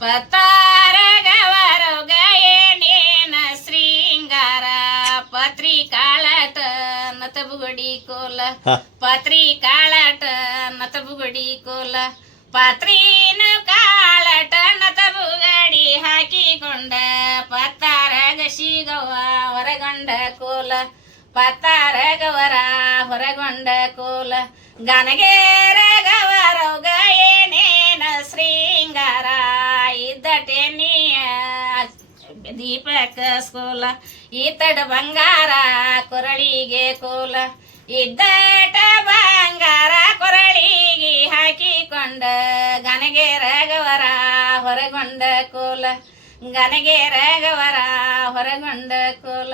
ಪತಾರ ಗವರಗ ಏನೇನ ಶ್ರೀಂಗಾರ ಪತ್ರಿ ಕಾಳಟ ನತಬುಗಡಿ ಕೋಲ ಪತ್ರಿ ಕಾಳಟ ನತಬುಗಡಿ ಕೋಲ ಪತ್ರಿನ ಕಾಳಟ ನತಬುಗಡಿ ಹಾಕಿಕೊಂಡ ಪತ್ತಾರ ಗಸಿಗವ ಹೊರಗೊಂಡ ಕೋಲ ಪತ್ತಾರ ಗವರ ಹೊರಗೊಂಡ ಕೋಲ ಗನಗೇರ ಗವರಗ ಏನೇನ ಶ್ರೀಂಗಾರ ಇದ್ದಟೆ ನೀಯ ದೀಪಕ ಸ್ಕೋಲ ಈತಡ ಬಂಗಾರ ಕೊರಳಿಗೆ ಕೋಲ ಇದ್ದಟ ಬಂಗಾರ ಕೊರಳಿಗೆ ಹಾಕಿಕೊಂಡ ಗನಗೇರ ಗವರ ಹೊರಗೊಂಡ ಕೋಲ ಗನಗೇರ ಗವರ ಹೊರಗೊಂಡ ಕೋಲ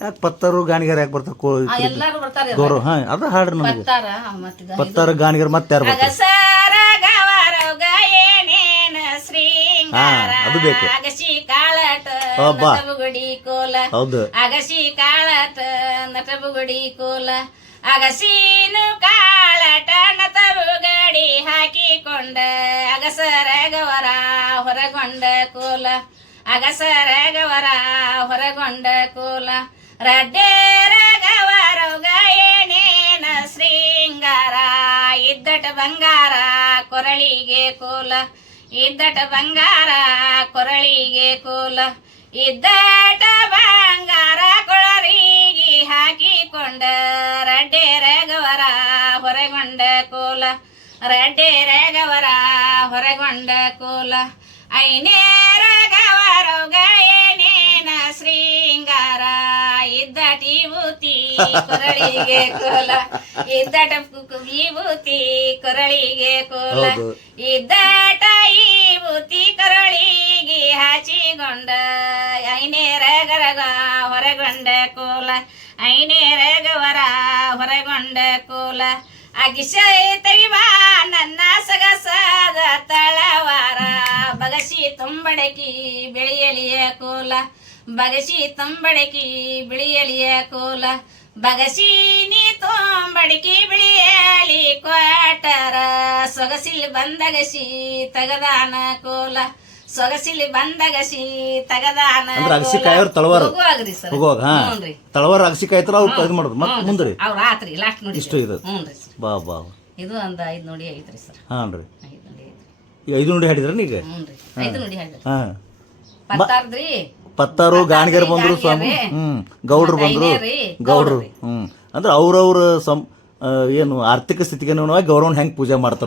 ಯಾಕೆ ಪತ್ತಾರು ಗಾಣಿಗಾರ ಯಾಕೆ ಬರ್ತಾರೆ ಎಲ್ಲಾರು ಬರ್ತಾರೆ ಗೌರವ ಹಾ ಅದ ಹಾಡ್ರಿ ನಮಗೆ ಪತ್ತಾರ ಮತ್ತಿದ ಪತ್ತಾರ ಗಾಣಿಗಾರ ಮತ್ತೆ ಯಾರು ಬರ್ತಾರೆ ಅಗಸರ ಗವರಗ ಏನೇನ ಶ್ರೀಂಗಾರ ಅದು ಬೇಕು. ಅಗಸಿ ಕಾಳಟ ಅಬ್ಬಾ. ನಟಬುಗಡಿ ಕೋಲ ಹೌದು ಅಗಸಿ ಕಾಳಟ ನಟಬುಗಡಿ ಕೋಲ ಅಗಸೀನು ಕಾಳಟ ನಟಬುಗಡಿ ಹಾಕಿಕೊಂಡ ಅಗಸರ ಗವರ ಹೊರಗೊಂಡ ಕೋಲ ಅಗಸರ ಗವರ ಹೊರಗೊಂಡ ಕೋಲ ರಡ್ಡೇರ ಗವರಗ ಏನೇನ ಶ್ರೀಂಗಾರ ಇದ್ದಟ ಬಂಗಾರ ಕೊರಳಿಗೆ ಕೋಲ ಇದ್ದಟ ಬಂಗಾರ ಕೊರಳಿಗೆ ಕೋಲ ಇದ್ದಟ ಬಂಗಾರ ಕೊಳರಿಗೆ ಹಾಕಿಕೊಂಡ ರಡ್ಡೇರ ಗವರ ಹೊರಗೊಂಡ ಕೋಲ ರಡ್ಡೇರ ಗವರ ಹೊರಗೊಂಡ ಕೋಲ ಐನೇರ ಗವರಗ ಏನೇನ ಶ್ರೀಂಗಾರ ಇದ್ದಟಿ ಬೂತಿ ಕೊರಳಿಗೆ ಕೋಲ ಇದ್ದಟ ವಿಭೂತಿ ಕೊರಳಿಗೆ ಕೋಲ ಹೌದು. ಇದ್ದಟ ಈ ಬೂತಿ ಕೊರಳಿಗೆ ಹಾಚಿಕೊಂಡ ಐನೇರ ಗರಗ ಹೊರಗೊಂಡ ಕೋಲ ಐನೇರ ಗವರ ಹೊರಗೊಂಡ ಕೋಲ ಅಗಿಶೈ ತೆಗಿಬಾ ನನ್ನ ಸಗಸದ ತಳವಾರ ಬಗಸಿ ತುಂಬಡಕಿ ಬೆಳೆಯಲಿಯ ಕೋಲ ಬಗಸಿ ತುಂಬಡಕಿ ಬಿಳಿಯಲಿಯ ಕೋಲ ಬಗಸಿ ನೀ ತುಂಬಡಕಿ ಬಿಳಿಯಲಿ ಕ್ವಾಟರ ಸೊಗಸಿಲ್ ಬಂದಗಸಿ ತಗದಾನ ಕೋಲ ಸೊಗಸಿಲಿ ಬಂದಗಸಿ ತಗದಾನ ಅಂದ್ರೆ ಅಗಸಿಕಾಯವ್ರ ತಳವಾರ ಹೋಗುವಾಗ್ರಿ ಸರ್ ಹೋಗುವಾಗ ಹಾ ಹ್ಞೂನ್ರಿ ತಳವಾರ ಅಗಸಿಕಾಯ್ತಾರ ಅವ್ರು ಇದು ಮಾಡೋದು ಮತ್ತೆ ಮುಂದ್ರಿ ಅವ್ರ ಆತ್ರಿ ಲಾಸ್ಟ್ ನೋಡಿ ಇಷ್ಟು ಇದು ಹ್ಞೂನ್ರಿ ಸರ್ ಬಾ ಬಾ ಇದು ಒಂದು 5 ನೋಡಿ ಐತ್ರಿ ಸರ್ ಹಾನ್ ರೀ 5 ನೋಡಿ ಐತ್ರಿ ಈಗ 5 ನುಡಿ ಹಾಡಿದ್ರ ಈಗ ಹ್ಞೂನ್ರಿ 5 ನೋಡಿ ಹಾಡಿದ್ರಿ ಹಾ ಪತ್ತಾರ್ದ್ರಿ ಪತ್ತಾರು ಗಾಣಿಗರು ಬಂದ್ರು ಸ್ವಾಮಿ ಗೌಡ್ರು ಬಂದ್ರು ಗೌಡ್ರು ಅಂದ್ರೆ ಅವ್ರವ್ರ ಏನು ಆರ್ಥಿಕ ಸ್ಥಿತಿಗೆ ಗೌರವನ ಹೆಂಗ್ ಪೂಜೆ ಮಾಡ್ತಾರ